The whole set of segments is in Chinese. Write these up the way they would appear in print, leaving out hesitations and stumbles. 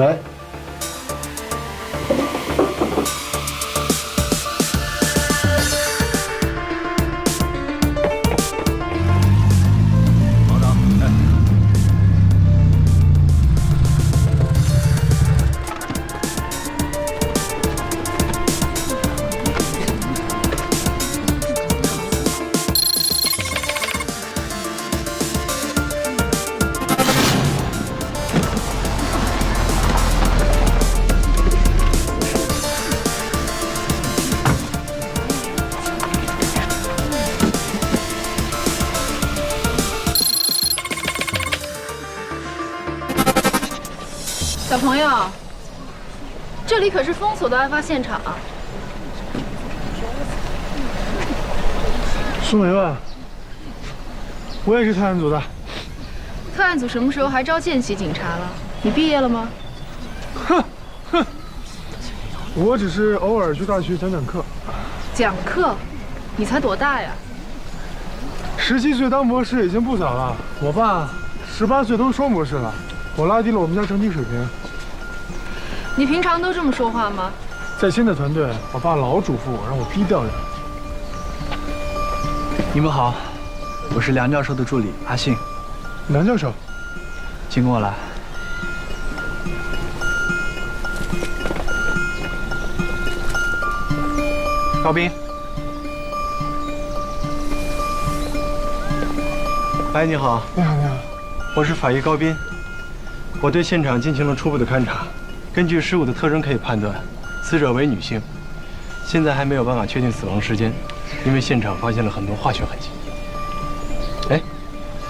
喂。小朋友，这里可是封锁的案发现场。苏梅吧，我也是特案组的。特案组什么时候还招见习警察了？你毕业了吗？哼，我只是偶尔去大学讲讲课。讲课？你才多大呀？17岁当博士已经不早了。我爸18岁都双博士了，我拉低了我们家整体水平。你平常都这么说话吗？在新的团队，我爸老嘱咐我让我低调点。你们好，我是梁教授的助理阿信。梁教授，请跟我来。高斌。哎，你好。你好，你好。我是法医高斌，我对现场进行了初步的勘查。根据尸骨的特征可以判断，死者为女性。现在还没有办法确定死亡时间，因为现场发现了很多化学痕迹。哎，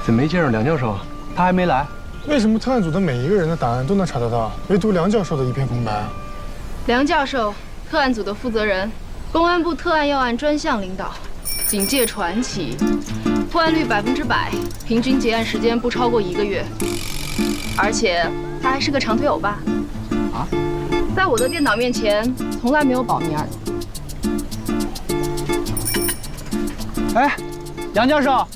怎么没见着梁教授啊？他还没来。为什么特案组的每一个人的档案都能查得到，唯独梁教授的一片空白啊？梁教授，特案组的负责人，公安部特案要案专项领导，警界传奇，破案率100%，平均结案时间不超过1个月，而且他还是个长腿欧巴。啊，在我的电脑面前从来没有保密2字。哎，梁教授，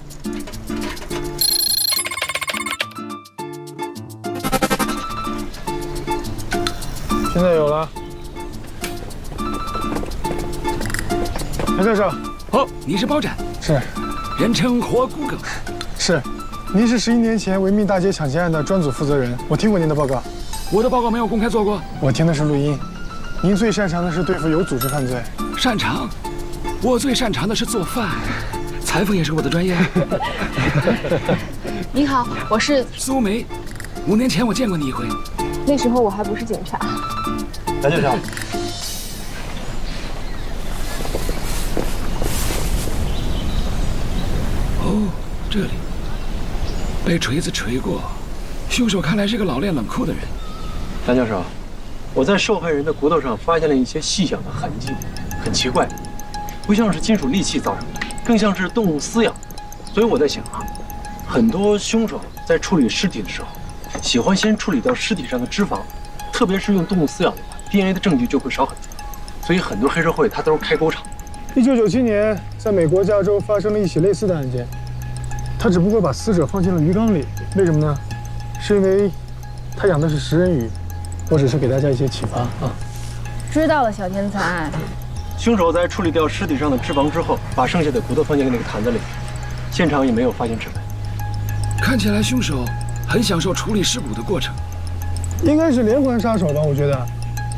现在有了。梁教授，哦，你是包斩，是，人称活骨梗，是，您是11年前维密大街抢劫案的专组负责人，我听过您的报告。我的报告没有公开做过，我听的是录音。您最擅长的是对付有组织犯罪。擅长？我最擅长的是做饭，裁缝也是我的专业。你好，我是苏梅。5年前我见过你一回，那时候我还不是警察。梁教授。哦，这里被锤子锤过，凶手看来是个老练冷酷的人。梁教授，我在受害人的骨头上发现了一些细小的痕迹，很奇怪，不像是金属利器造成的，更像是动物撕咬。所以我在想啊，很多凶手在处理尸体的时候，喜欢先处理掉尸体上的脂肪，特别是用动物撕咬的话 ，DNA 的证据就会少很多。所以很多黑社会它都是开沟厂。1997年，在美国加州发生了一起类似的案件，他只不过把死者放进了鱼缸里，为什么呢？是因为他养的是食人鱼。我只是给大家一些启发啊。知道了，小天才。凶手在处理掉尸体上的脂肪之后，把剩下的骨头放进那个坛子里，现场也没有发现指纹。看起来凶手很享受处理尸骨的过程。应该是连环杀手吧？我觉得，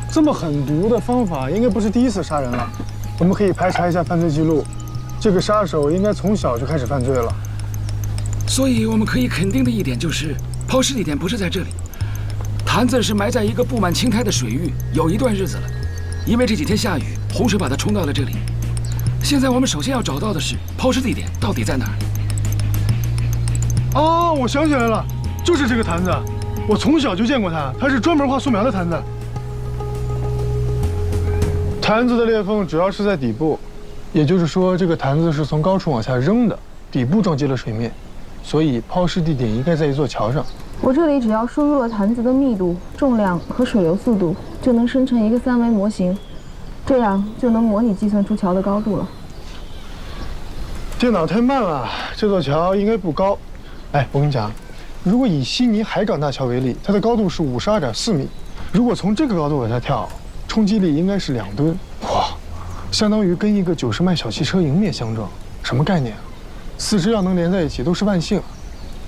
这么狠毒的方法应该不是第一次杀人了。我们可以排查一下犯罪记录，这个杀手应该从小就开始犯罪了。所以我们可以肯定的一点就是，抛尸地点不是在这里。坛子是埋在一个布满青苔的水域，有一段日子了。因为这几天下雨，洪水把它冲到了这里。现在我们首先要找到的是抛尸地点到底在哪儿？哦，我想起来了，就是这个坛子，我从小就见过它，它是专门画素描的坛子。坛子的裂缝主要是在底部，也就是说，这个坛子是从高处往下扔的，底部撞击了水面，所以抛尸地点应该在一座桥上。我这里只要输入了坛子的密度、重量和水流速度，就能生成一个3维模型，这样就能模拟计算出桥的高度了。电脑太慢了，这座桥应该不高。哎，我跟你讲，如果以悉尼海港大桥为例，它的高度是52.4米，如果从这个高度往下跳，冲击力应该是2吨，哇，相当于跟一个90迈小汽车迎面相撞，什么概念啊？4肢要能连在一起都是万幸。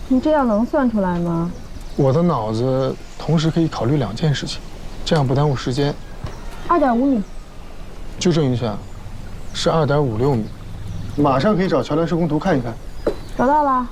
你这样能算出来吗？我的脑子同时可以考虑2件事情，这样不耽误时间。2.5米，纠正一下，是2.56米。马上可以找桥梁施工图看一看。找到了。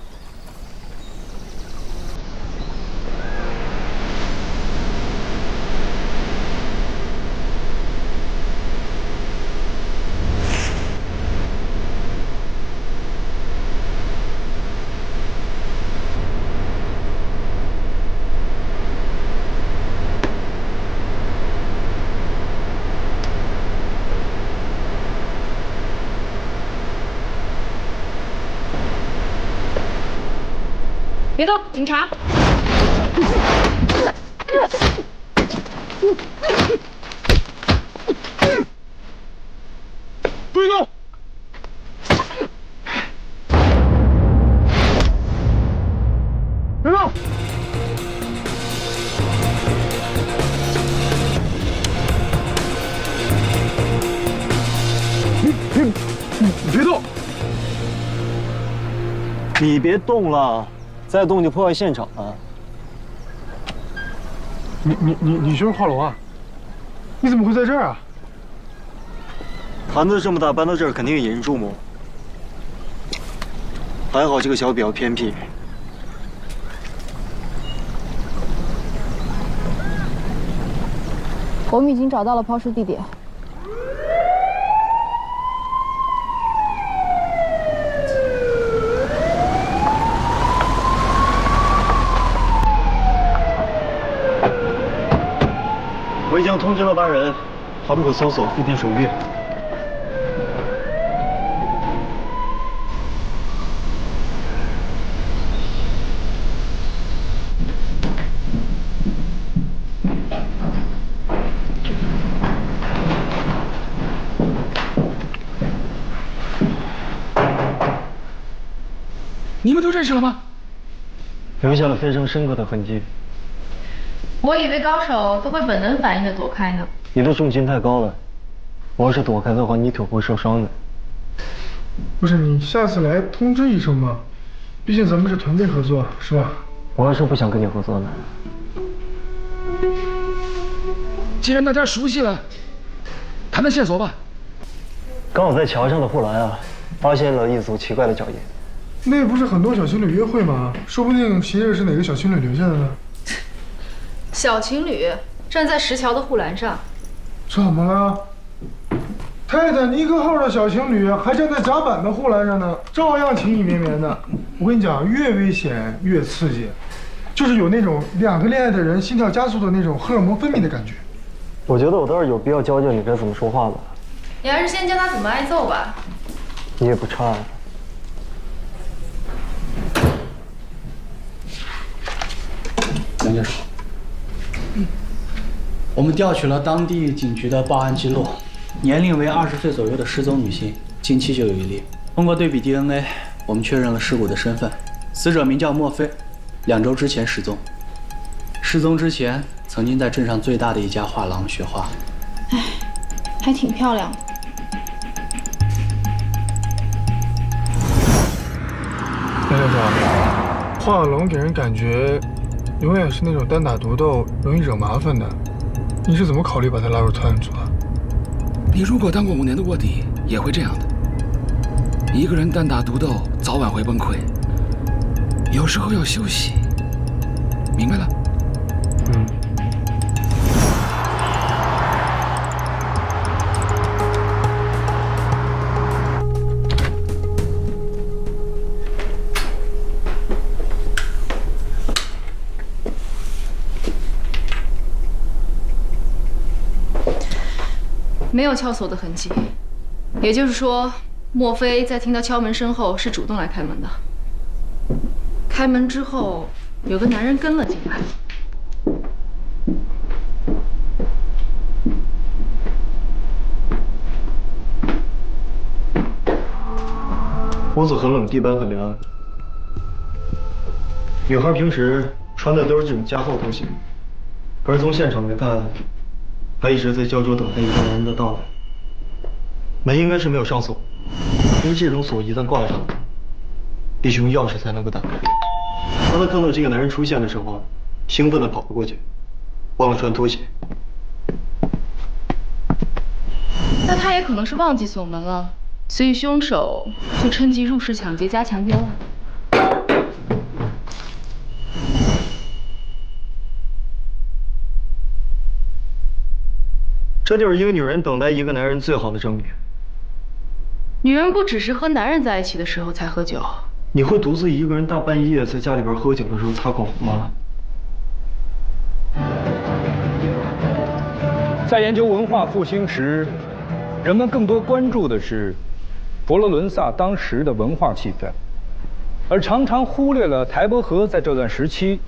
别动，警察！不许动！别动！你别动！你别动了，再动就破坏现场了。你就是华龙啊？你怎么会在这儿啊？坛子这么大，搬到这儿肯定引人注目。还好这个小比较偏僻。我们已经找到了抛尸地点。我已经通知了班人，他们会搜索附近水域。你们都认识了吗？留下了非常深刻的痕迹。我以为高手都会本能反应的躲开呢。你的重心太高了，我要是躲开的话，你腿会受伤的。不是你下次来通知一声嘛，毕竟咱们是团队合作，是吧？我要是不想跟你合作呢。既然大家熟悉了，谈谈线索吧。刚好在桥上的护栏啊，发现了一组奇怪的脚印。那不是很多小情侣约会吗？说不定鞋印是哪个小情侣留下的呢？小情侣站在石桥的护栏上，怎么了？泰坦尼克号的小情侣还站在甲板的护栏上呢，照样情意绵绵的。我跟你讲，越危险越刺激，就是有那种2个恋爱的人心跳加速的那种荷尔蒙分泌的感觉。我觉得我倒是有必要教教你该怎么说话了。你还是先教他怎么挨揍吧。你也不差呀。梁教授，我们调取了当地警局的报案记录，年龄为20岁左右的失踪女性，近期就有一例。通过对比 DNA， 我们确认了尸骨的身份，死者名叫莫非，2周之前失踪。失踪之前，曾经在镇上最大的一家画廊学画。哎，还挺漂亮的。梁教授，画龙给人感觉永远是那种单打独斗、容易惹麻烦的。你是怎么考虑把他拉入特案组的？你如果当过5年的卧底，也会这样的。一个人单打独斗，早晚会崩溃。有时候要休息，明白了？没有撬锁的痕迹，也就是说，莫非在听到敲门声后是主动来开门的。开门之后，有个男人跟了进来。屋子很冷，地板很凉。女孩平时穿的都是这种加厚头型，可是从现场来看，他一直在胶州等待一个男人的到来。门应该是没有上锁，因为这种锁一旦挂上，必须用钥匙才能够打开。当他看到这个男人出现的时候，兴奋地跑了过去，忘了穿拖鞋。那他也可能是忘记锁门了，所以凶手就趁机入室抢劫加强奸了。这就是一个女人等待一个男人最好的证明。女人不只是和男人在一起的时候才喝酒。你会独自一个人大半夜在家里边喝酒的时候擦口红吗？在研究文化复兴时，人们更多关注的是佛罗伦萨当时的文化气氛，而常常忽略了台伯河在这段时期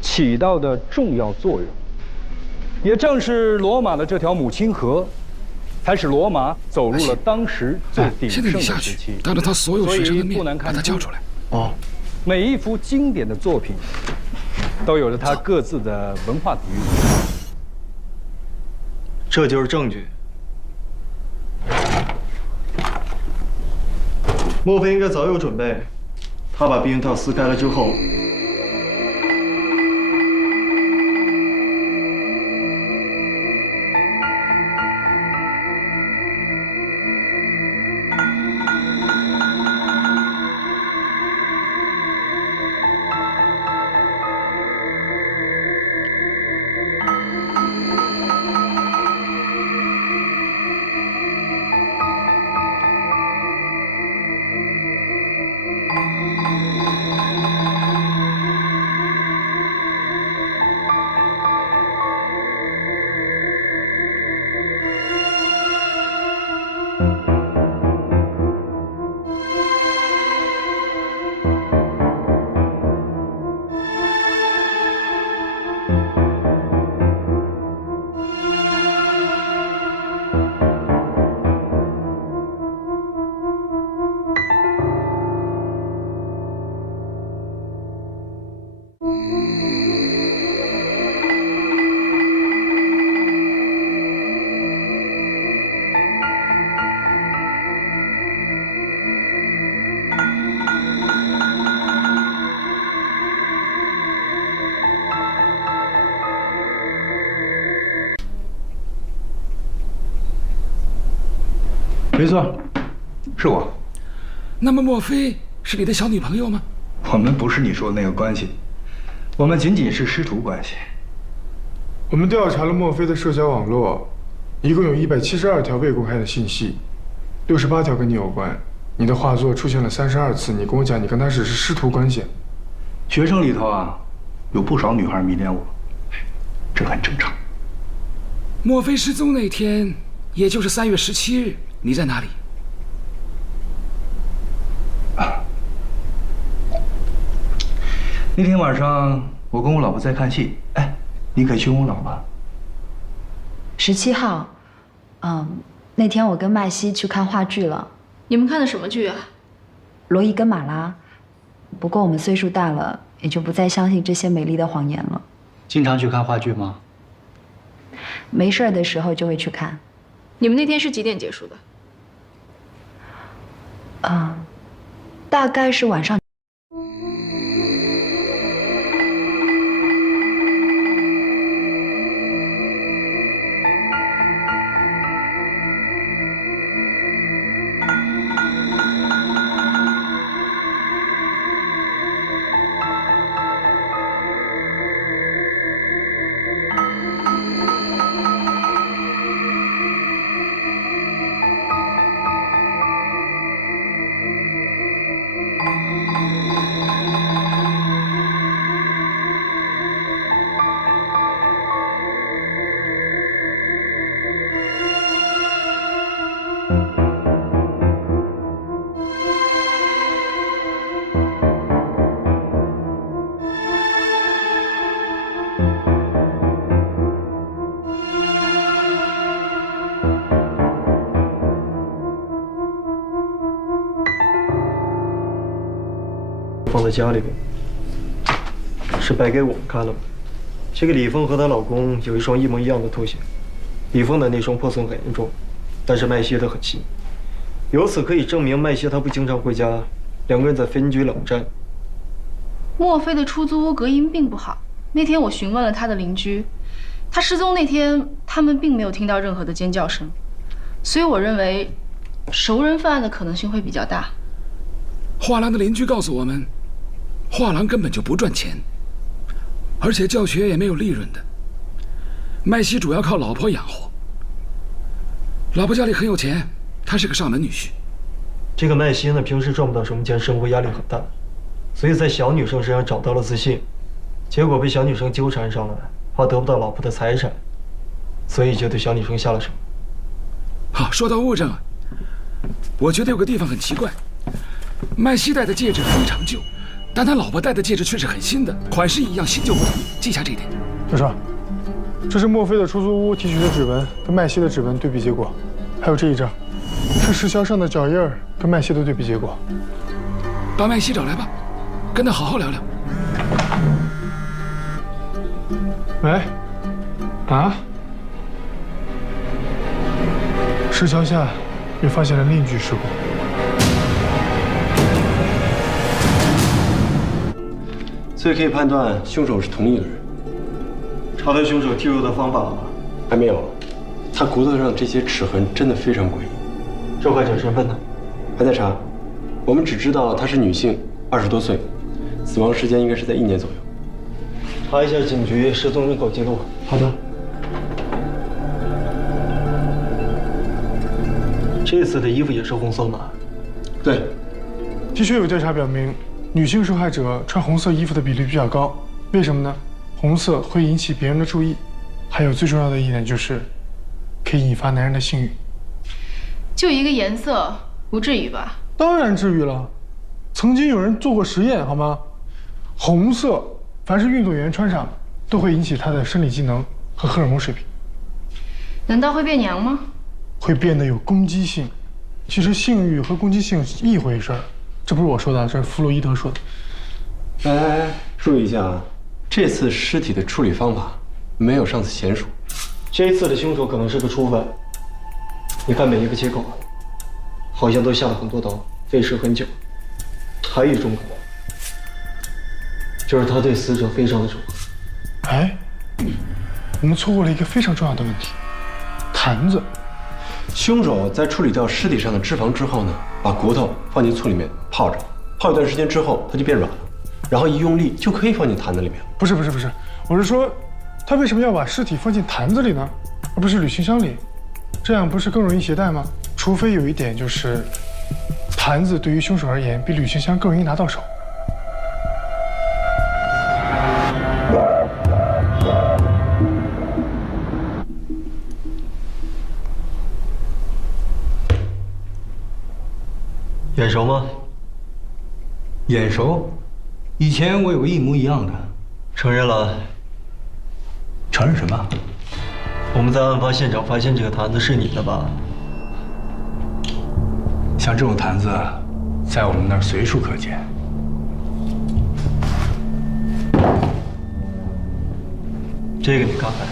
起到的重要作用。也正是罗马的这条母亲河，才使罗马走入了当时最鼎盛的时期。当着他所有学生的面把他叫出来。哦，每一幅经典的作品都有着它各自的文化底蕴。这就是证据。莫非应该早有准备？他把避孕套撕开了之后，没错，是我。那么莫非是你的小女朋友吗？我们不是你说的那个关系，我们仅仅是师徒关系。我们调查了莫非的社交网络，一共有172条未公开的信息，68条跟你有关。你的画作出现了32次，你跟我讲你跟他只是师徒关系。学生里头啊，有不少女孩迷恋我，这很正常。莫非失踪那天，也就是3月17日，你在哪里？那天晚上我跟我老婆在看戏，哎，你可以去问我老婆。17号，那天我跟麦西去看话剧了。你们看的什么剧啊？罗伊跟马拉。不过我们岁数大了，也就不再相信这些美丽的谎言了。经常去看话剧吗？没事儿的时候就会去看。你们那天是几点结束的？大概是晚上。放在家里边，是摆给我们看了吗？这个李峰和她老公有一双一模一样的拖鞋，李峰的那双破损很严重，但是麦西的很新。由此可以证明麦西她不经常回家，两个人在分居冷战。莫非的出租屋隔音并不好？那天我询问了他的邻居，他失踪那天他们并没有听到任何的尖叫声，所以我认为熟人犯案的可能性会比较大。画廊的邻居告诉我们，画廊根本就不赚钱，而且教学也没有利润的。麦西主要靠老婆养活，老婆家里很有钱，他是个上门女婿。这个麦西呢，平时赚不到什么钱，生活压力很大，所以在小女生身上找到了自信，结果被小女生纠缠上了，怕得不到老婆的财产，所以就对小女生下了手。好，说到物证啊，我觉得有个地方很奇怪，麦西戴的戒指非常旧，但他老婆戴的戒指却是很新的，款式一样，新旧不同，记下这一点。教授，这是莫非的出租屋提取的指纹跟麦西的指纹对比结果，还有这一张，是石桥上的脚印儿跟麦西的对比结果。把麦西找来吧，跟他好好聊聊。喂，啊？石桥下又发现了另一具尸骨。所以可以判断凶手是同一个人。查到凶手剔肉的方法了吗？还没有，他骨头上这些齿痕真的非常诡异。受害者身份呢？还在查，我们只知道她是女性，20多岁，死亡时间应该是在1年左右。查一下警局失踪人口记录。好的。这次的衣服也是红色吗？对，的确有调查表明，女性受害者穿红色衣服的比例比较高。为什么呢？红色会引起别人的注意，还有最重要的一点就是，可以引发男人的性欲。就一个颜色，不至于吧？当然至于了，曾经有人做过实验，好吗？红色，凡是运动员穿上，都会引起他的生理机能和荷尔蒙水平。难道会变娘吗？会变得有攻击性。其实性欲和攻击性是一回事儿，这不是我说的，这是弗洛伊德说的。哎，注意一下啊，这次尸体的处理方法没有上次娴熟。这一次的凶手可能是个初犯。你看每一个切口，好像都下了很多刀，费时很久。还有一种可能，就是他对死者非常的宠爱。哎，我们错过了一个非常重要的问题，坛子。凶手在处理掉尸体上的脂肪之后呢，把骨头放进醋里面泡着，泡一段时间之后它就变软了，然后一用力就可以放进坛子里面。不是，我是说，他为什么要把尸体放进坛子里呢，而不是旅行箱里？这样不是更容易携带吗？除非有一点就是，坛子对于凶手而言比旅行箱更容易拿到手。眼熟吗？眼熟，以前我有个一模一样的。承认了。承认什么？我们在案发现场发现这个坛子是你的吧？像这种坛子，在我们那儿随处可见。这个你看看。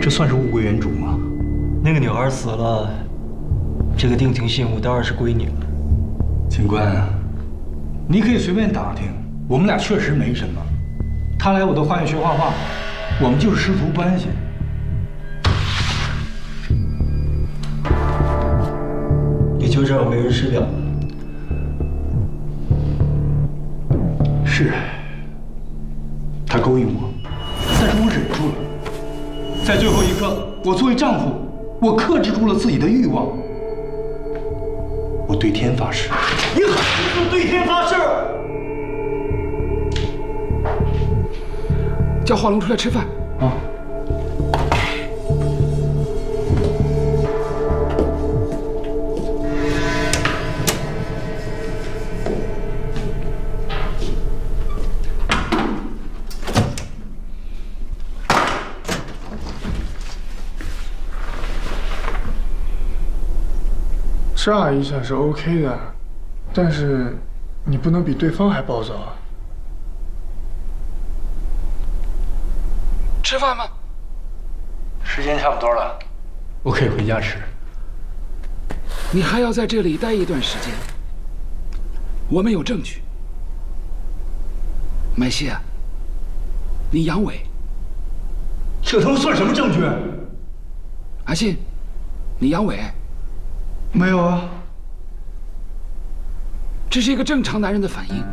这算是物归原主吗？那个女孩死了，这个定情信物当然是归你了。警官，你可以随便打听，我们俩确实没什么。他来我的花园学画画，我们就是师徒关系。你就这样为人师表了？是，他勾引我，但是我忍住了。在最后一刻，我作为丈夫，我克制住了自己的欲望。我对天发誓。你还是对天发誓？叫画龙出来吃饭啊！炸一下是 OK 的，但是你不能比对方还暴躁啊！吃饭吗？时间差不多了，我可以回家吃。你还要在这里待一段时间。我们有证据。麦西啊，你阳痿。这他妈算什么证据？阿信，你阳痿？没有啊。这是一个正常男人的反应。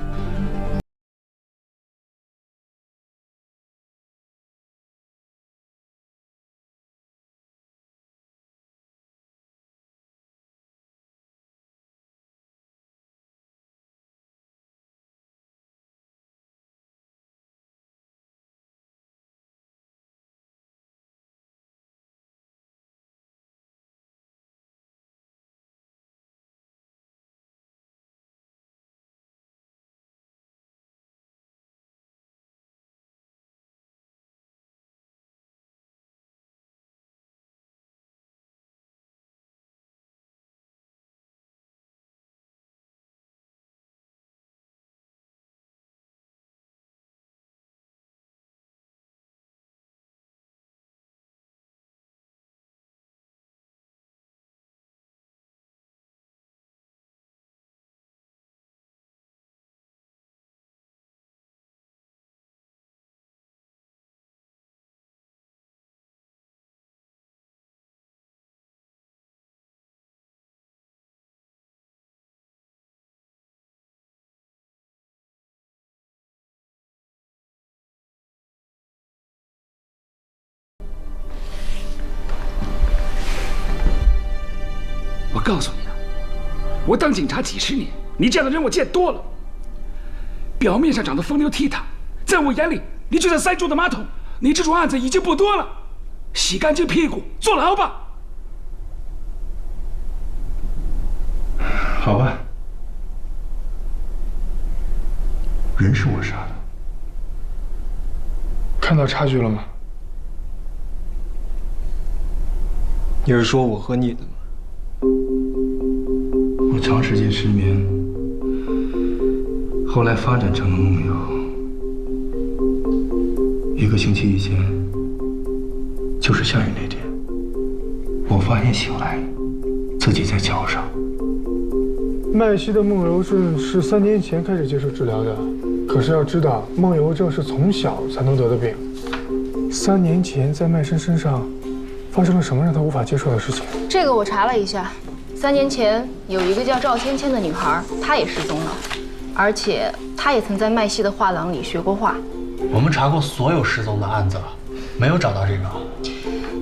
我告诉你啊，我当警察几十年，你这样的人我见多了。表面上长得风流倜傥，在我眼里，你就像塞住的马桶。你这种案子已经不多了，洗干净屁股，坐牢吧。好吧，人是我杀的。看到差距了吗？你是说我和你的吗？我长时间失眠，后来发展成了梦游。1个星期以前，就是下雨那天，我发现醒来自己在桥上。麦西的梦游症是3年前开始接受治疗的，可是要知道，梦游症是从小才能得的病。3年前在麦生身上发生了什么让他无法接受的事情？这个我查了一下，3年前有一个叫赵芊芊的女孩，她也失踪了，而且她也曾在麦西的画廊里学过画。我们查过所有失踪的案子了，没有找到这个。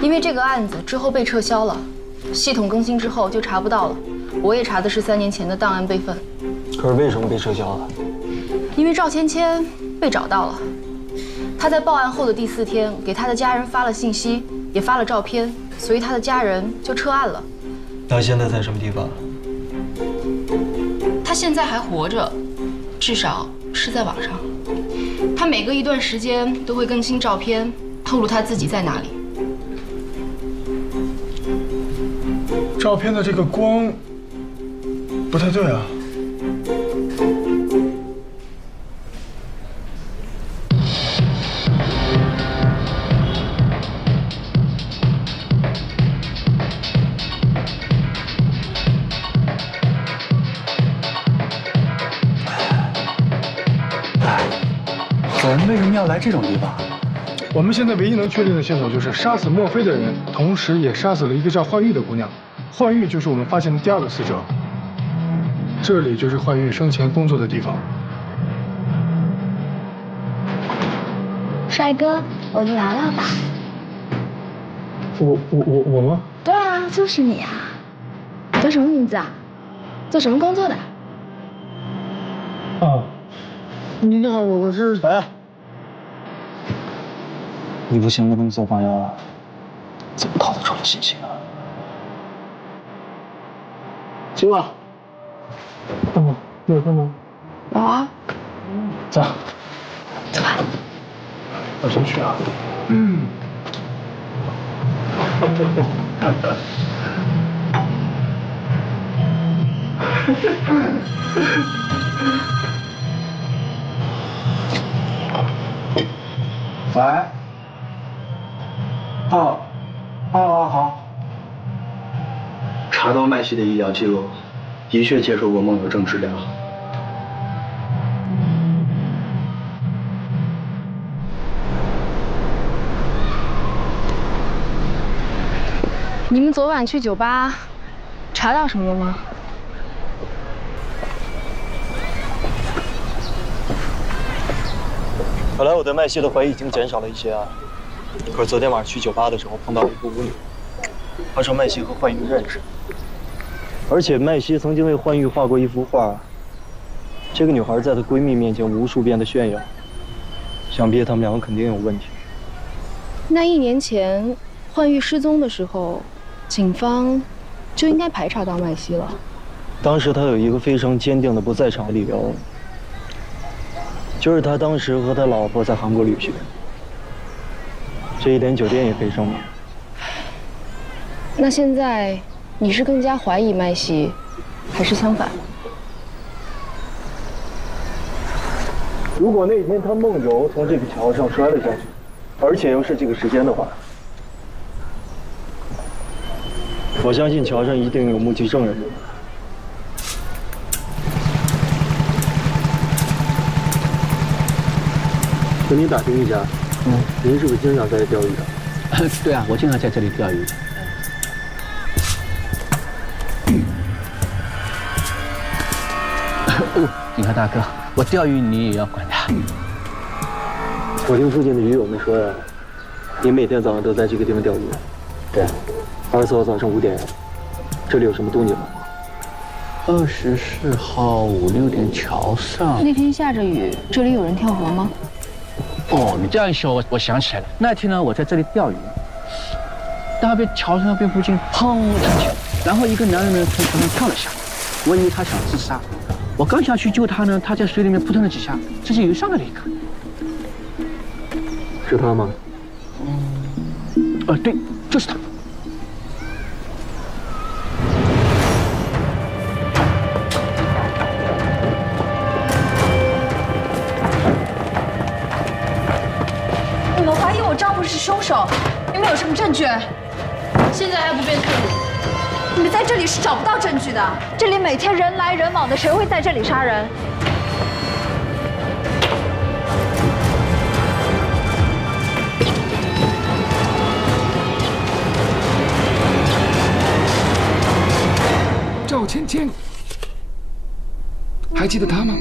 因为这个案子之后被撤销了，系统更新之后就查不到了。我也查的是3年前的档案备份。可是为什么被撤销了？因为赵芊芊被找到了，她在报案后的第4天给她的家人发了信息，也发了照片，所以她的家人就撤案了。他现在在什么地方？她现在还活着，至少是在网上。她每隔一段时间都会更新照片，透露她自己在哪里。照片的这个光不太对啊。我们为什么要来这种地方？我们现在唯一能确定的线索就是杀死墨菲的人，同时也杀死了一个叫幻玉的姑娘。幻玉就是我们发现的第2个死者。这里就是幻玉生前工作的地方。帅哥，我们聊聊吧。我吗？对啊，就是你啊。叫什么名字啊？做什么工作的？啊，你好，我是谁啊？你不嫌我跟你做朋友，怎么逃得出来信息啊？行吧。你有空吗？有啊。走。走吧。我先去啊。喂。好。查到麦西的医疗记录，的确接受过梦游症治疗。你们昨晚去酒吧，查到什么了吗？本来我对麦西的怀疑已经减少了一些啊，可是昨天晚上去酒吧的时候碰到了一个舞女，她说麦西和幻玉认识，而且麦西曾经为幻玉画过一幅画，这个女孩在她闺蜜面前无数遍的炫耀，想必他们两个肯定有问题。那1年前幻玉失踪的时候，警方就应该排查到麦西了。当时他有一个非常坚定的不在场的理由，就是他当时和他老婆在韩国旅行，这一点酒店也可以证明。那现在你是更加怀疑麦西，还是相反？如果那天他梦游从这个桥上摔了下去，而且又是这个时间的话，我相信桥上一定有目击证人。跟您打听一下，您是不是经常在这钓鱼的？对啊，我经常在这里钓鱼。警察大哥，我钓鱼你也要管的。我听附近的鱼友们说呀，你每天早上都在这个地方钓鱼。对。 24号早上5点，这里有什么动静吗？24号5、6点桥上。那天下着雨，这里有人跳河吗？哦，你这样一说，我想起来了。那天呢，我在这里钓鱼，那边桥上那边附近砰两下，然后一个男人呢从桥上跳了下来，我以为他想自杀，我刚想去救他呢，他在水里面扑腾了几下，直接游上来了一个。是他吗？对，就是他。 是凶手，你们有什么证据？现在还不便透露。你们在这里是找不到证据的。这里每天人来人往的，谁会在这里杀人？赵芊芊，还记得他吗？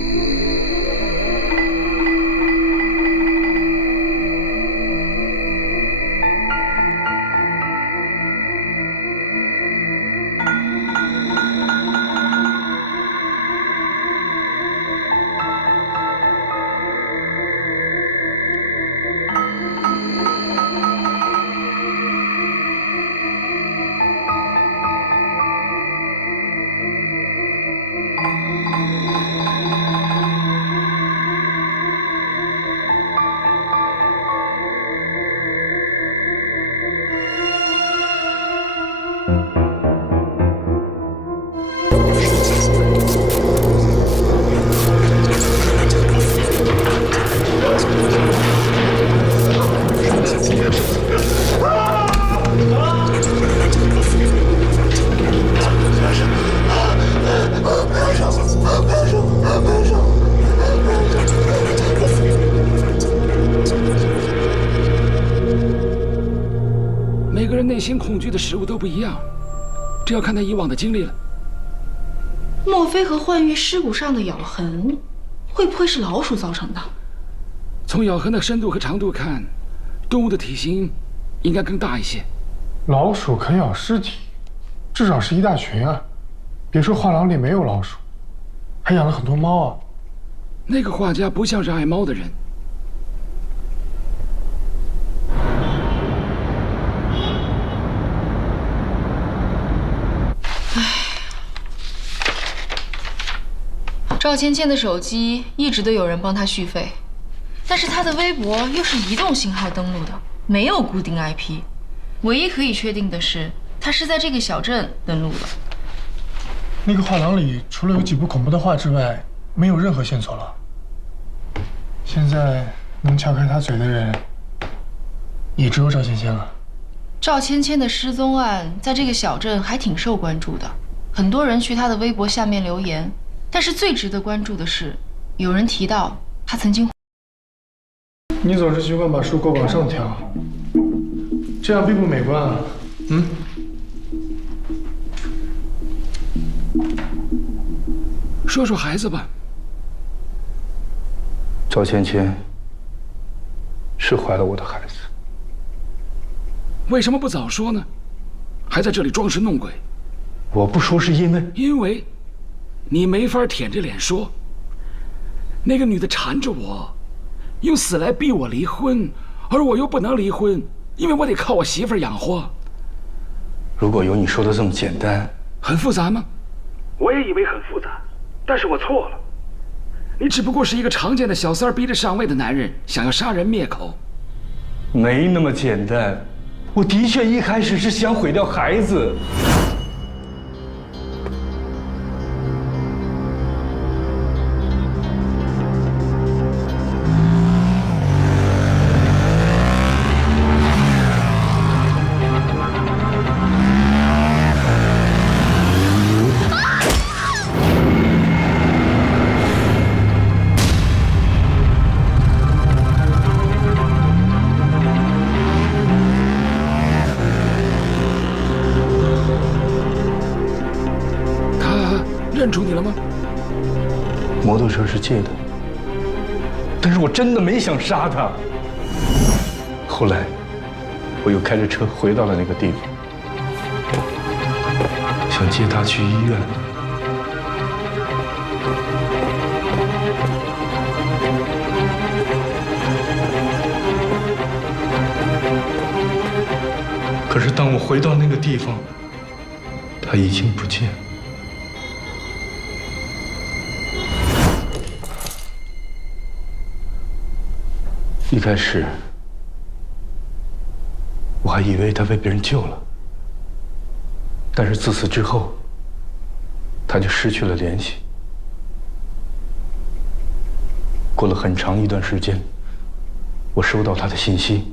每个人内心恐惧的食物都不一样，这要看他以往的经历了。莫非和幻玉尸骨上的咬痕，会不会是老鼠造成的？从咬痕的深度和长度看，动物的体型应该更大一些。老鼠啃咬尸体，至少是一大群啊！别说画廊里没有老鼠，还养了很多猫啊。那个画家不像是爱猫的人。 赵芊芊的手机一直都有人帮她续费，但是她的微博又是移动信号登录的，没有固定 IP。唯一可以确定的是，她是在这个小镇登录的。那个画廊里除了有几部恐怖的画之外，没有任何线索了。现在能撬开她嘴的人，也只有赵芊芊了。赵芊芊的失踪案在这个小镇还挺受关注的，很多人去她的微博下面留言。但是最值得关注的是，有人提到她曾经……你总是习惯把树钩往上挑，这样并不美观啊。说说孩子吧。赵芊芊是怀了我的孩子。为什么不早说呢？还在这里装神弄鬼。我不说是因为你没法舔着脸说。那个女的缠着我，用死来逼我离婚，而我又不能离婚，因为我得靠我媳妇儿养活。如果有你说的这么简单，很复杂吗？我也以为很复杂，但是我错了。你只不过是一个常见的小三儿逼着上位的男人，想要杀人灭口。没那么简单。我的确一开始是想毁掉孩子。认出你了吗？摩托车是借的，但是我真的没想杀他。后来，我又开着车回到了那个地方，想接他去医院。可是当我回到那个地方，他已经不见了。一开始，我还以为他被别人救了，但是自此之后，他就失去了联系。过了很长一段时间，我收到他的信息。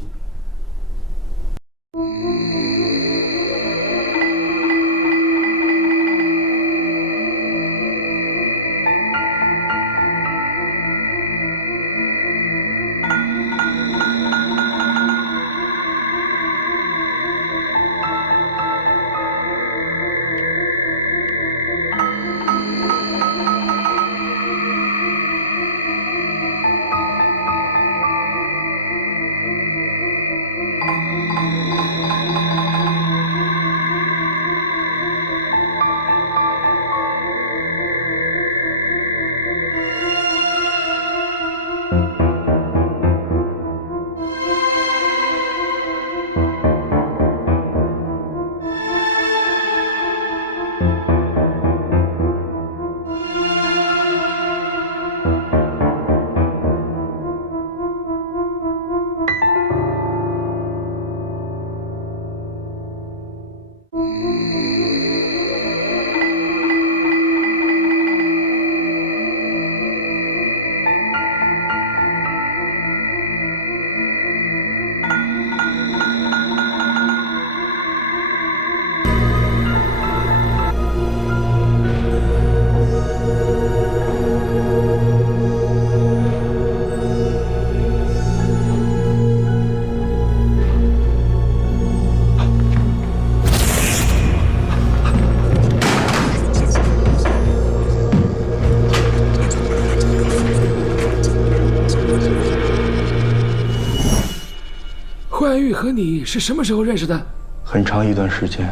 冠玉和你是什么时候认识的？很长一段时间，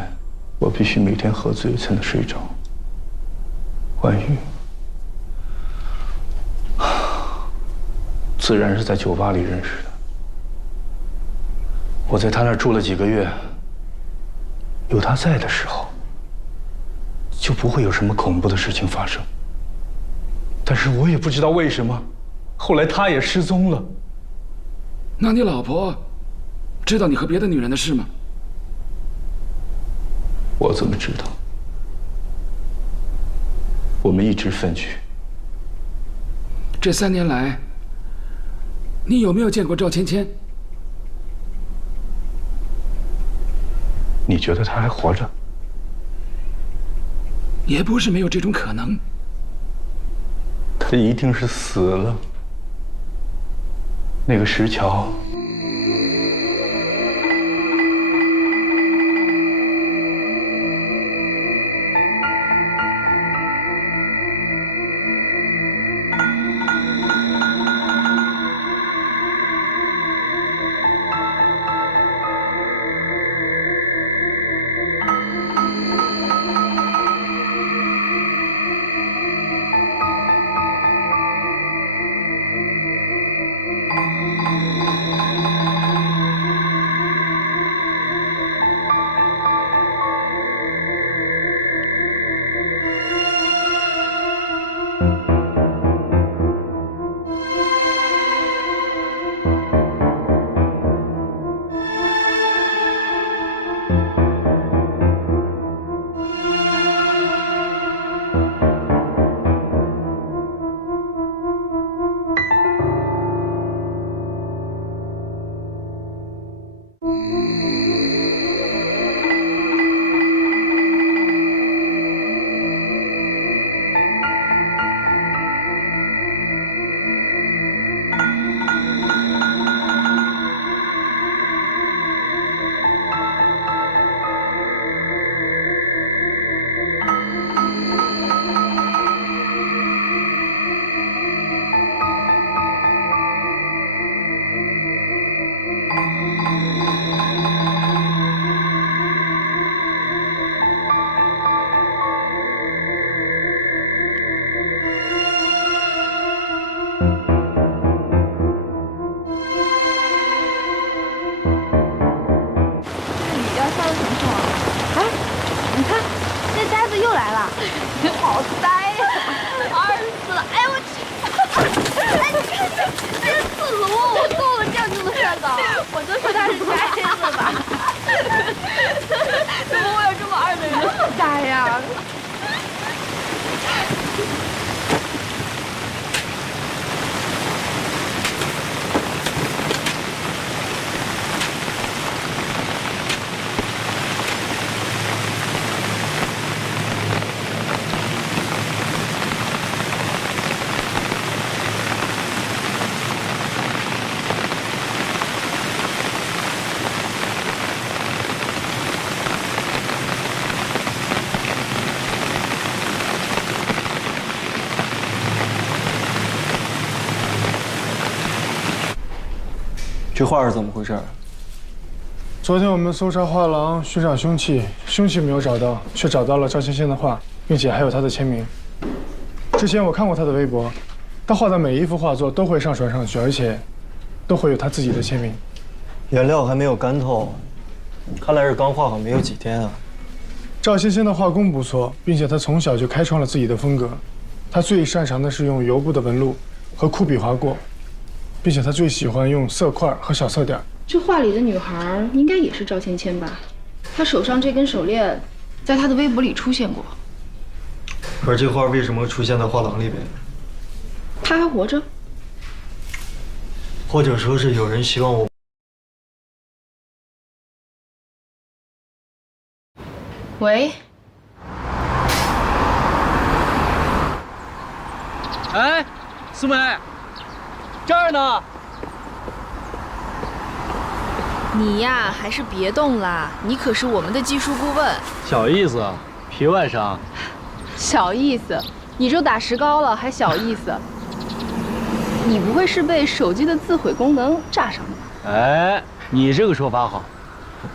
我必须每天喝醉才能睡着。冠玉，自然是在酒吧里认识的。我在他那儿住了几个月，有他在的时候，就不会有什么恐怖的事情发生。但是我也不知道为什么，后来他也失踪了。那你老婆知道你和别的女人的事吗？我怎么知道？我们一直分居。这3年来，你有没有见过赵芊芊？你觉得他还活着？也不是没有这种可能。他一定是死了。那个石桥。好呆呀，二死了！哎我去！哎，你看这刺死我够了，这样就能上岗？我就说他是呆子吧？怎么会有这么二的人？这么呆呀？这画是怎么回事？昨天我们搜查画廊寻找凶器，凶器没有找到，却找到了赵先生的画，并且还有他的签名。之前我看过他的微博，他画的每一幅画作都会上传上去，而且都会有他自己的签名。颜料还没有干透，看来是刚画好没有几天啊。赵先生的画工不错，并且他从小就开创了自己的风格。他最擅长的是用油布的纹路和酷笔划过，并且他最喜欢用色块和小色点。这画里的女孩应该也是赵芊芊吧？她手上这根手链，在她的微博里出现过。可是这画为什么会出现在画廊里边？她还活着？或者说是有人希望我？喂。哎，苏梅，这儿呢。你呀，还是别动啦，你可是我们的技术顾问。小意思，皮外伤。小意思，你就打石膏了，还小意思？你不会是被手机的自毁功能炸伤的吧？哎，你这个说法好。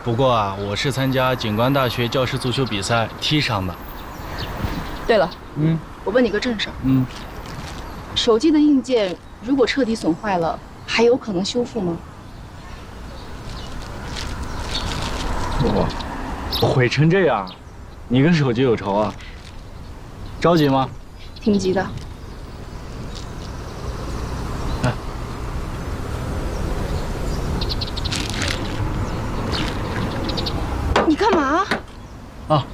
不过啊，我是参加警官大学教师足球比赛踢伤的。对了，我问你个正事儿。手机的硬件如果彻底损坏了，还有可能修复吗？我毁成这样，你跟手机有仇啊？着急吗？挺急的。哎，你干嘛？啊，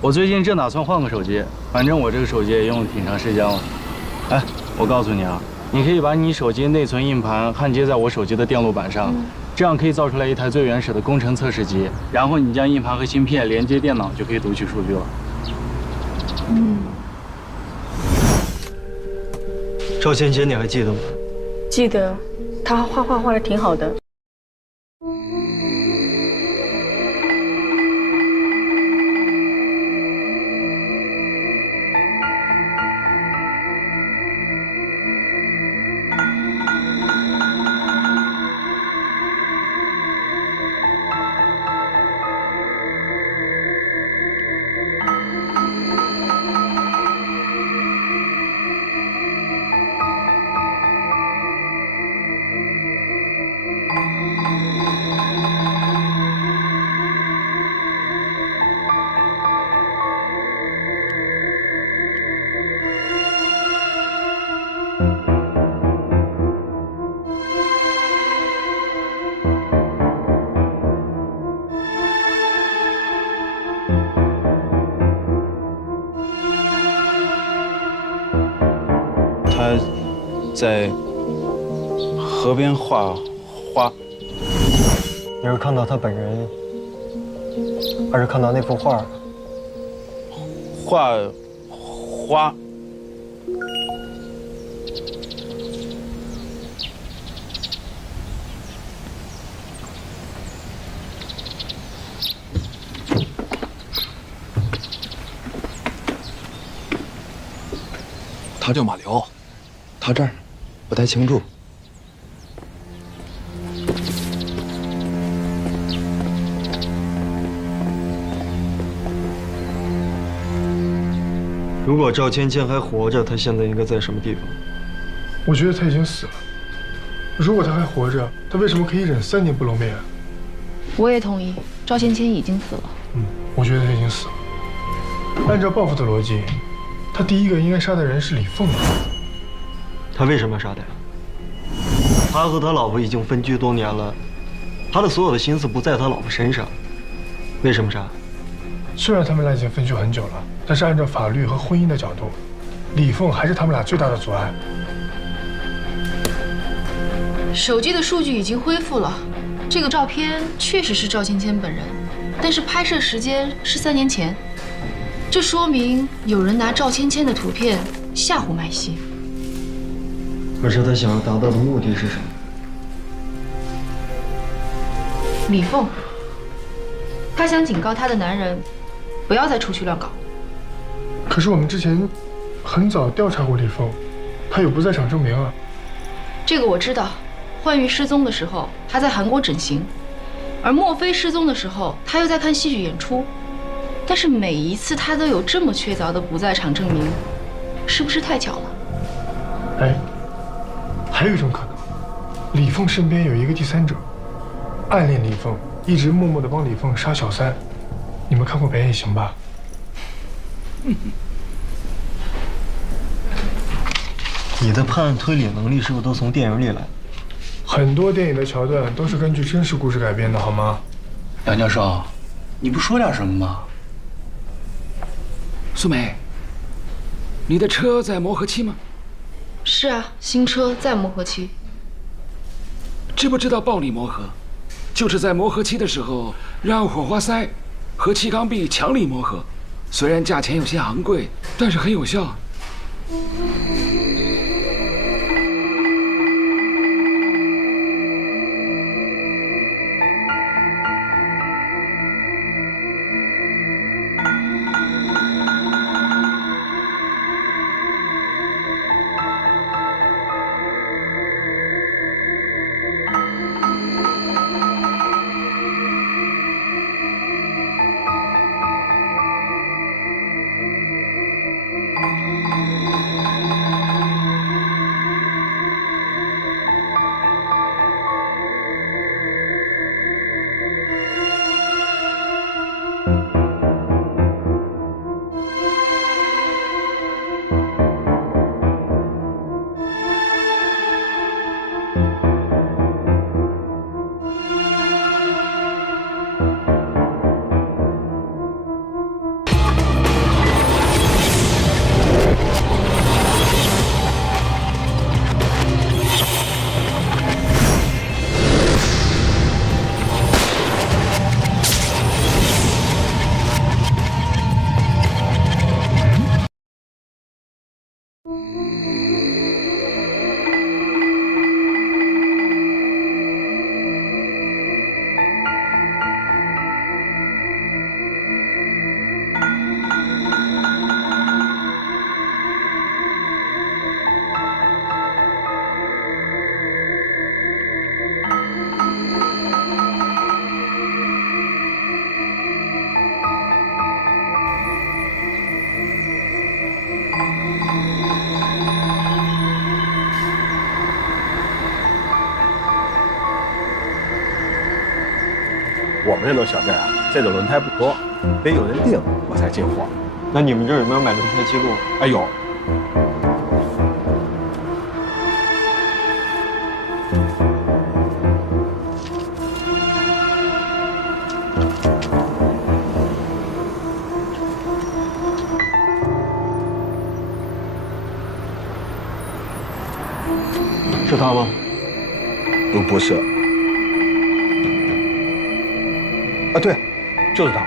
我最近正打算换个手机，反正我这个手机也用了挺长时间了。哎，我告诉你啊，你可以把你手机内存硬盘焊接在我手机的电路板上，这样可以造出来一台最原始的工程测试机。然后你将硬盘和芯片连接电脑，就可以读取数据了。赵芊芊，你还记得吗？记得，他画画画的挺好的。他在河边画花。你是看到他本人，还是看到那幅画？画花。他叫马辽，他这儿不太清楚。如果赵芊芊还活着，她现在应该在什么地方？我觉得他已经死了。如果他还活着，他为什么可以忍3年不露面？我也同意，赵芊芊已经死了。我觉得他已经死了。按照报复的逻辑，他第一个应该杀的人是李凤。他为什么要杀他呀？他和他老婆已经分居多年了，他的所有的心思不在他老婆身上，为什么杀？虽然他们俩已经分居很久了，但是按照法律和婚姻的角度，李凤还是他们俩最大的阻碍。手机的数据已经恢复了，这个照片确实是赵芊芊本人，但是拍摄时间是3年前，这说明有人拿赵芊芊的图片吓唬麦西。可是他想要达到的目的是什么？李凤，她想警告她的男人，不要再出去乱搞。可是我们之前很早调查过李凤，她有不在场证明啊。这个我知道，焕玉失踪的时候，她在韩国整形，而莫非失踪的时候，她又在看戏剧演出。但是每一次她都有这么确凿的不在场证明，是不是太巧了？哎，还有一种可能，李凤身边有一个第三者，暗恋李凤，一直默默地帮李凤杀小三。你们看过《白夜行》吧？你的判案推理能力是不是都从电影里来？很多电影的桥段都是根据真实故事改编的，好吗？杨教授，你不说点什么吗？苏梅，你的车在磨合期吗？是啊，新车在磨合期。知不知道暴力磨合，就是在磨合期的时候让火花塞和气缸壁强力磨合，虽然价钱有些昂贵，但是很有效。我们这种小镇啊，这种轮胎不多，得有人订我才进货。那你们这儿有没有买轮胎记录？哎有。是他吗？不是。啊，对，就是他。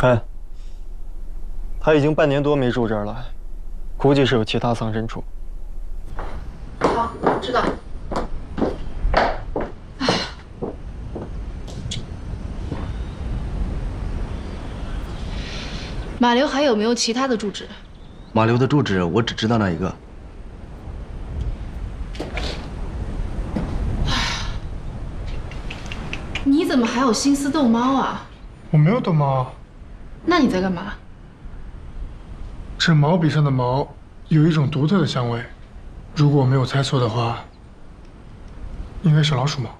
哎，他已经半年多没住这儿了，估计是有其他藏身处。好，知道。马流还有没有其他的住址？马流的住址我只知道那一个。你怎么还有心思逗猫啊？我没有逗猫。那你在干嘛？这毛笔上的毛有一种独特的香味，如果我没有猜错的话，应该是老鼠毛。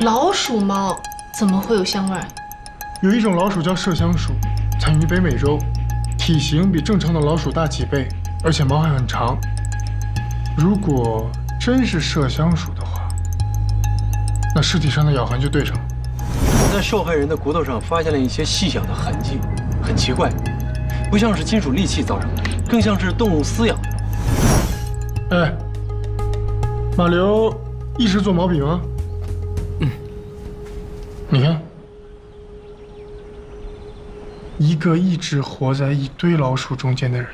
老鼠毛怎么会有香味？有一种老鼠叫麝香鼠，产于北美洲，体型比正常的老鼠大几倍，而且毛还很长。如果真是麝香鼠的话，那尸体上的咬痕就对上了。我在受害人的骨头上发现了一些细小的痕迹，很奇怪，不像是金属利器造成的，更像是动物撕咬的。哎，马流一直做毛笔吗？你看，一个一直活在一堆老鼠中间的人。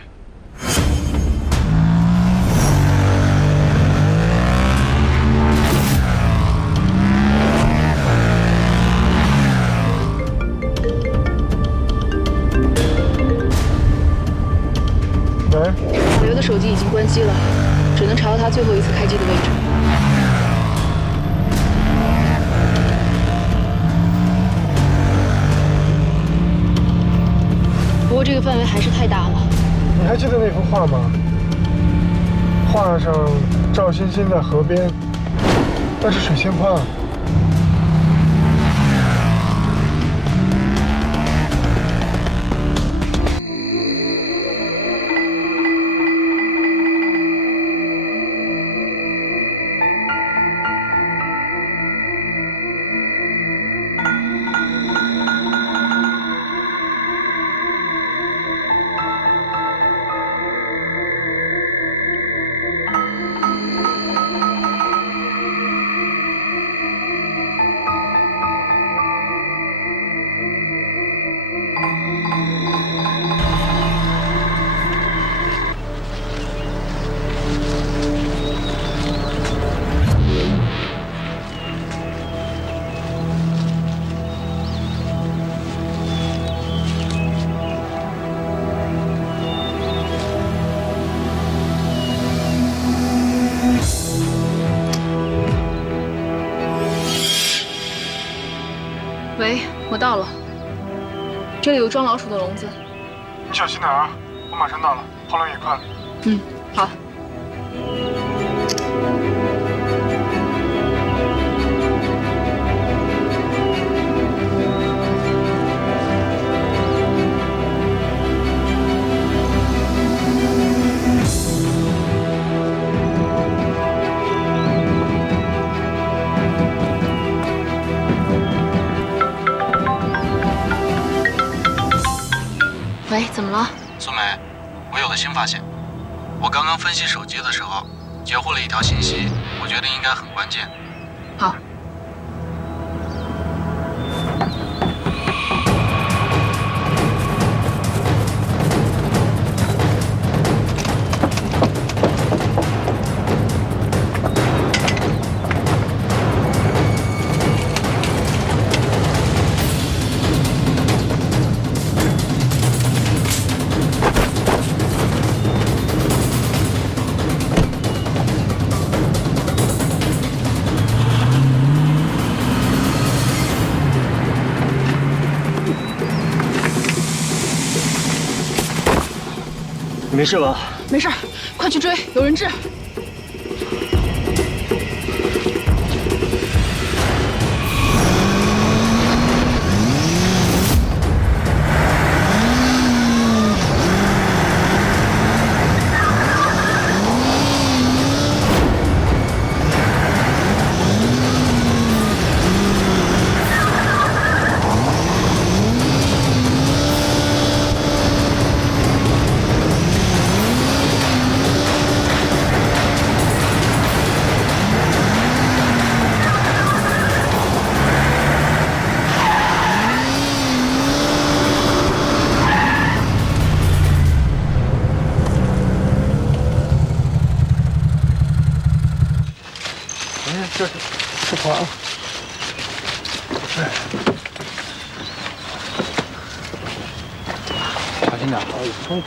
喂，马流的手机已经关机了，只能查到他最后一次开机的位置。不过这个范围还是太大了。你还记得那幅画吗？画上赵欣欣在河边，那是水仙花。我到了，这里有装老鼠的笼子。你小心点啊！我马上到了，跑得也快。嗯，好。喂，怎么了？苏梅，我有个新发现。我刚刚分析手机的时候，截获了一条信息，我觉得应该很关键。好。你没事吧？没事，快去追，有人质。这跑了。小心点，有冲突。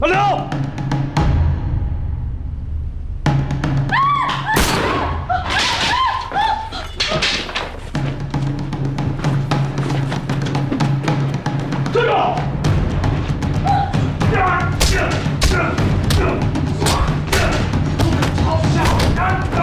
老刘！站住！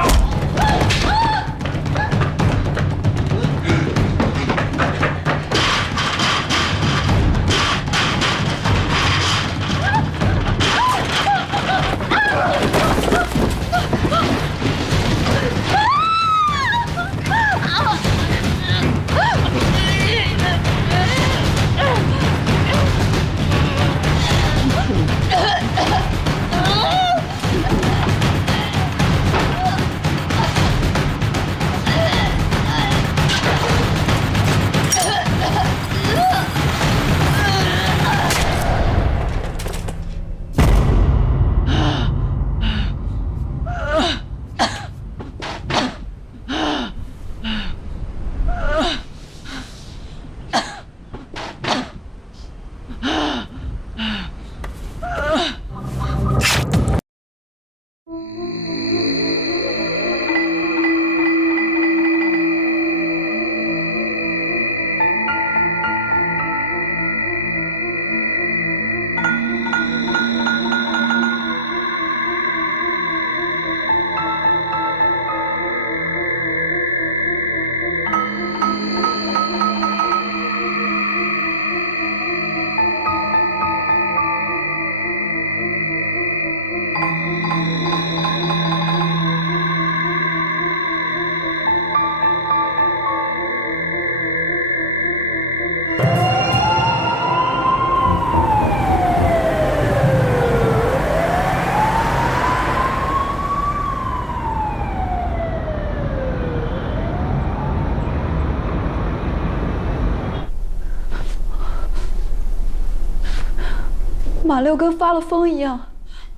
马六跟发了疯一样，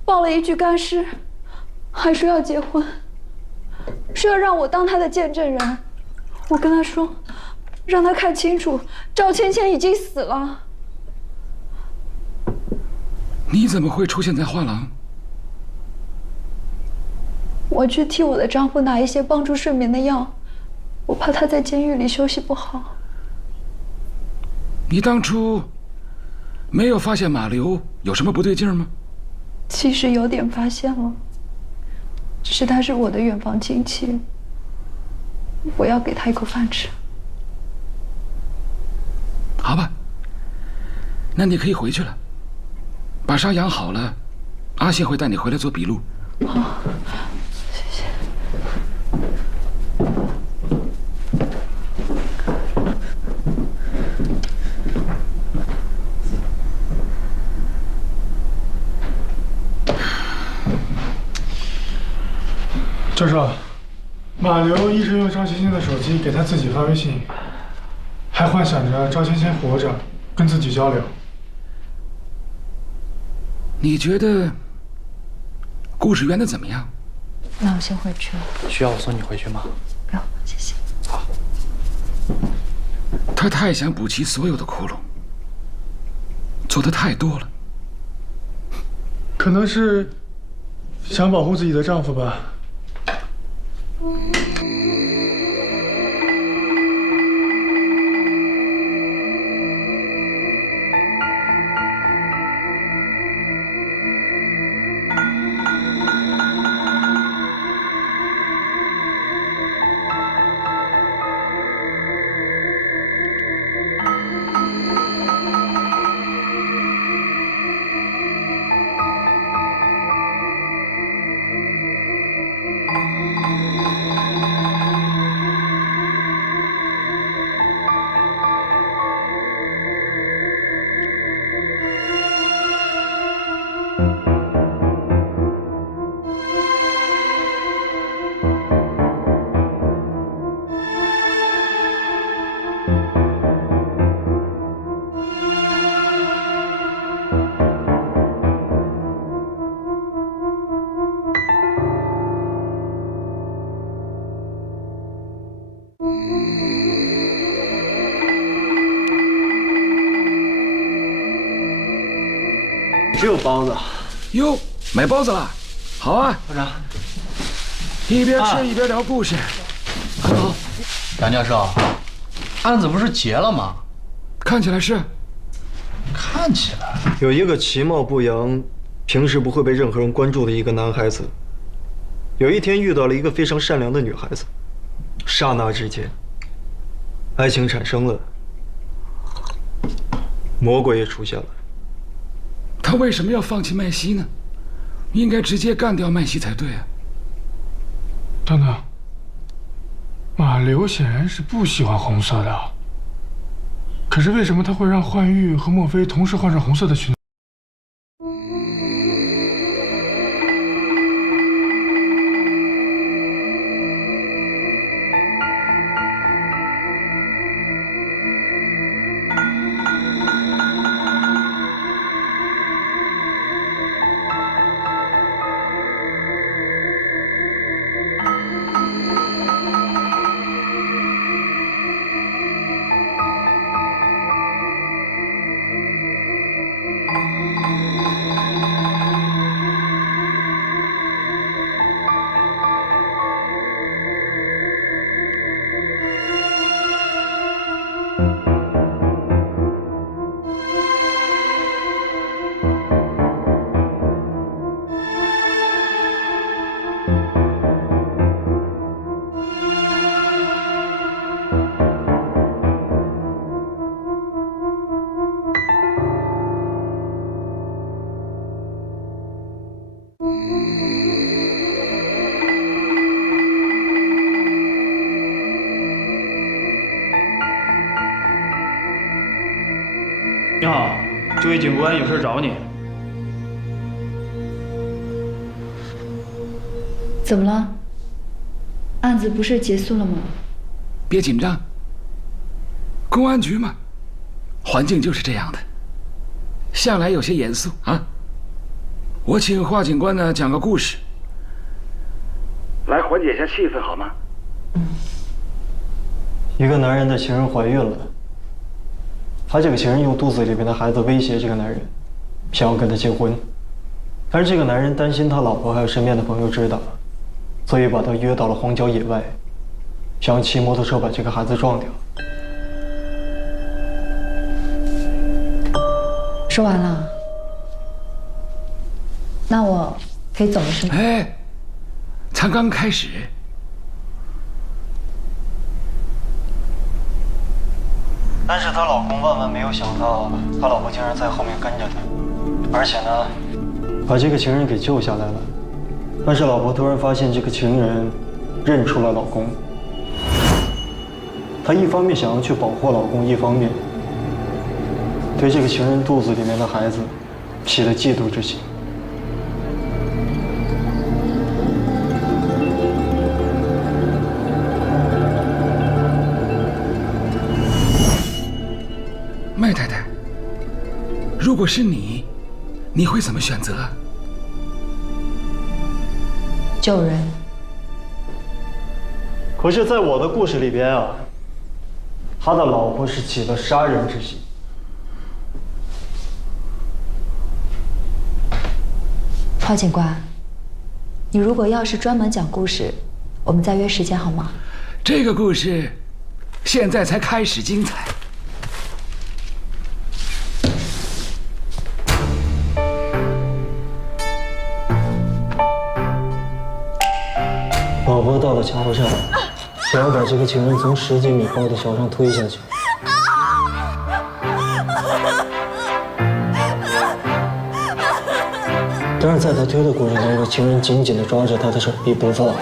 报了一具干尸，还说要结婚，说要让我当他的见证人。我跟他说，让他看清楚，赵芊芊已经死了。你怎么会出现在画廊？我去替我的丈夫拿一些帮助睡眠的药，我怕他在监狱里休息不好。你当初没有发现马流有什么不对劲吗？其实有点发现了，只是他是我的远房亲戚，我要给他一口饭吃。好吧，那你可以回去了。把伤养好了，阿信会带你回来做笔录。好，谢谢。教授，马流一直用赵芊芊的手机给他自己发微信，还幻想着赵芊芊活着，跟自己交流。你觉得故事圆的怎么样？那我先回去了。需要我送你回去吗？不用，谢谢。好。他太想补齐所有的窟窿，做的太多了。可能是想保护自己的丈夫吧。只有包子。哟，买包子了，好啊，科长。一边吃一边聊故事，很好。杨教授，案子不是结了吗？看起来是。看起来有一个其貌不扬、平时不会被任何人关注的一个男孩子，有一天遇到了一个非常善良的女孩子，刹那之间，爱情产生了，魔鬼也出现了。他为什么要放弃麦西呢？应该直接干掉麦西才对啊。等等，马流显然是不喜欢红色的，可是为什么他会让幻玉和墨菲同时换上红色的裙子？你好，这位警官有事找你。怎么了？案子不是结束了吗？别紧张，公安局嘛，环境就是这样的。向来有些严肃啊。我请华警官呢讲个故事，来缓解一下气氛好吗？一个男人的情人怀孕了，他这个情人用肚子里面的孩子威胁这个男人，想要跟他结婚。但是这个男人担心他老婆还有身边的朋友知道，所以把他约到了荒郊野外，想要骑摩托车把这个孩子撞掉。说完了，那我可以走了是吗？哎，才刚开始。但是她老公万万没有想到，她老婆竟然在后面跟着他，而且呢，把这个情人给救下来了。但是老婆突然发现这个情人认出了老公，她一方面想要去保护老公，一方面对这个情人肚子里面的孩子起了嫉妒之心。麦太太，如果是你，你会怎么选择？救人。可是，在我的故事里边啊，他的老婆是起了杀人之心。华警官，你如果要是专门讲故事，我们再约时间好吗？这个故事现在才开始精彩。老婆到了桥上，想要把这个情人从10几米高的桥上推下去。但是在他推的过程当中，情人紧紧地抓着他的手臂不放，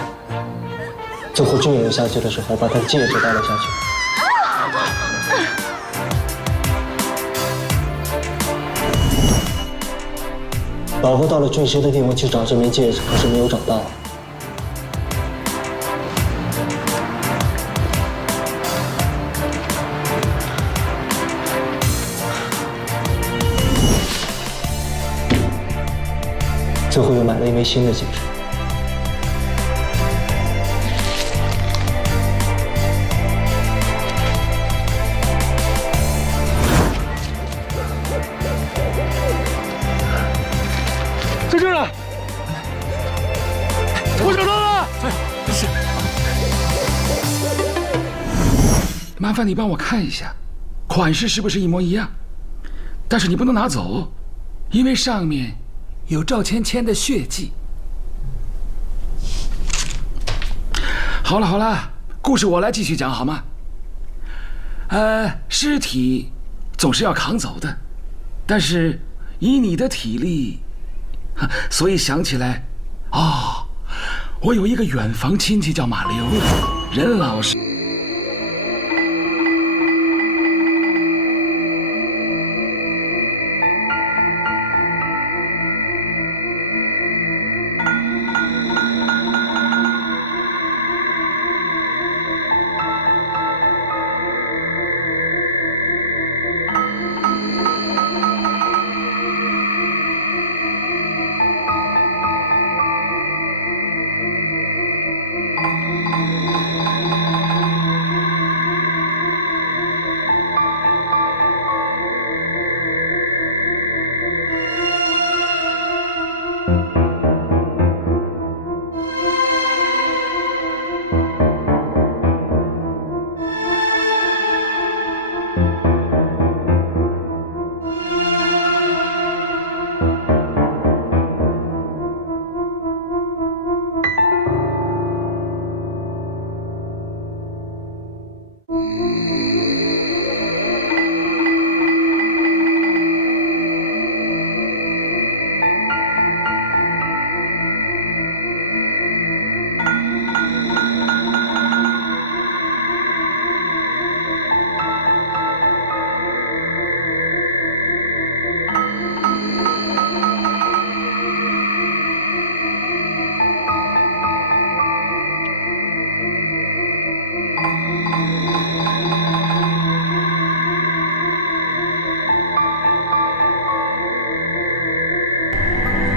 最后坠落下去的时候，把他戒指戴了下去。老婆到了坠尸的地方去找这枚戒指，可是没有找到。最后又买了一枚新的戒指。在这儿呢，我找到了。是。麻烦你帮我看一下，款式是不是一模一样？但是你不能拿走，因为上面有赵芊芊的血迹。好了好了，故事我来继续讲好吗？尸体总是要扛走的，但是以你的体力，所以想起来，哦，我有一个远房亲戚叫马流，人老实。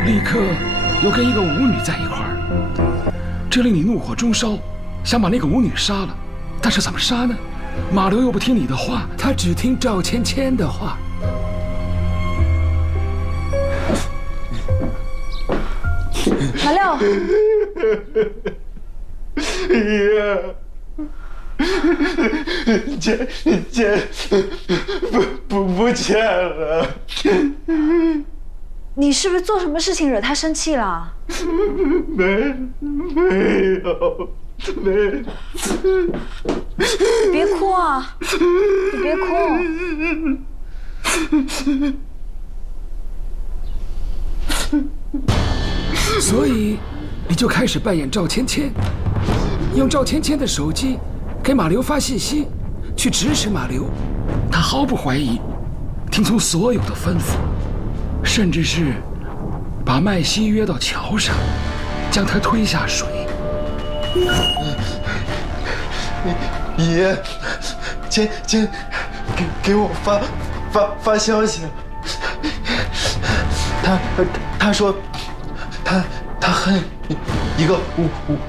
立刻又跟一个舞女在一块儿，这令你怒火中烧，想把那个舞女杀了。但是怎么杀呢？马流又不听你的话，他只听赵芊芊的话。马六，姐，不见了。你是不是做什么事情惹他生气了？没有。别哭啊！你别哭。所以，你就开始扮演赵芊芊，用赵芊芊的手机给马流发信息，去指使马流。他毫不怀疑，听从所有的吩咐，甚至是把麦西约到桥上，将他推下水。爷，芊给我发消息了。他说他恨一个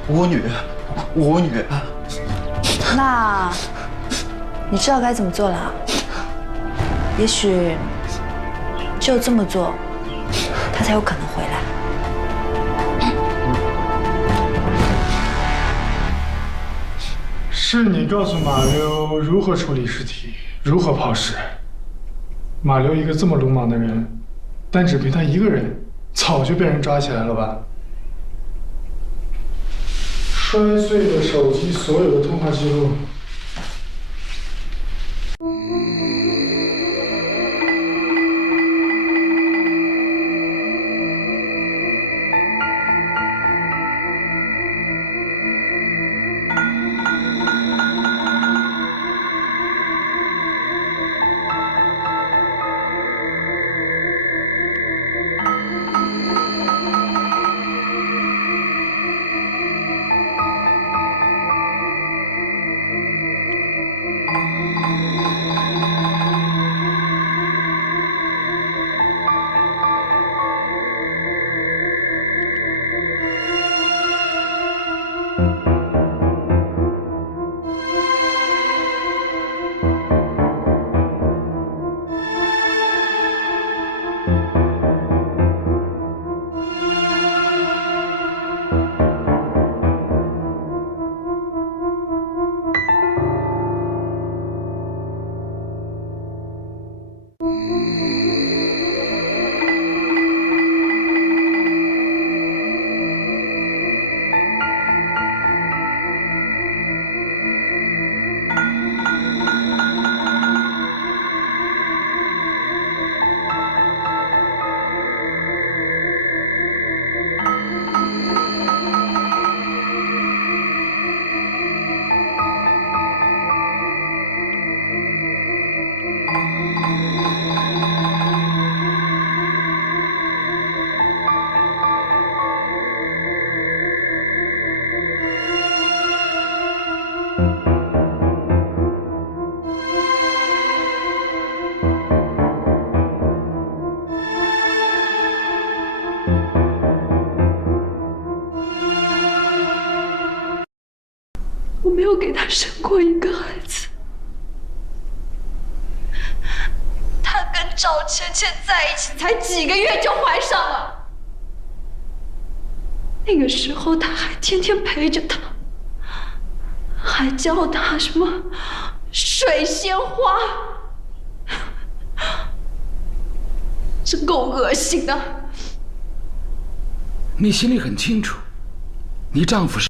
舞女。那你知道该怎么做了？也许只有这么做，他才有可能回来。是你告诉马溜如何处理尸体，如何抛尸。马溜一个这么鲁莽的人，但只凭他一个人，早就被人抓起来了吧？摔碎了手机所有的通话记录。我没有给他生过一个孩子。他跟赵芊芊在一起才几个月就怀上了，那个时候他还天天陪着他，还叫他什么水仙花，真够恶心的。你心里很清楚，你丈夫是。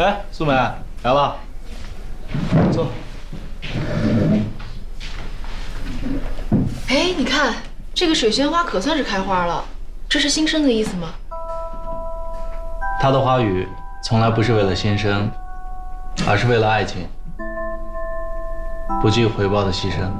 哎，素梅来了，坐。哎，你看这个水仙花可算是开花了，这是新生的意思吗？它的花语从来不是为了新生，而是为了爱情，不计回报的牺牲。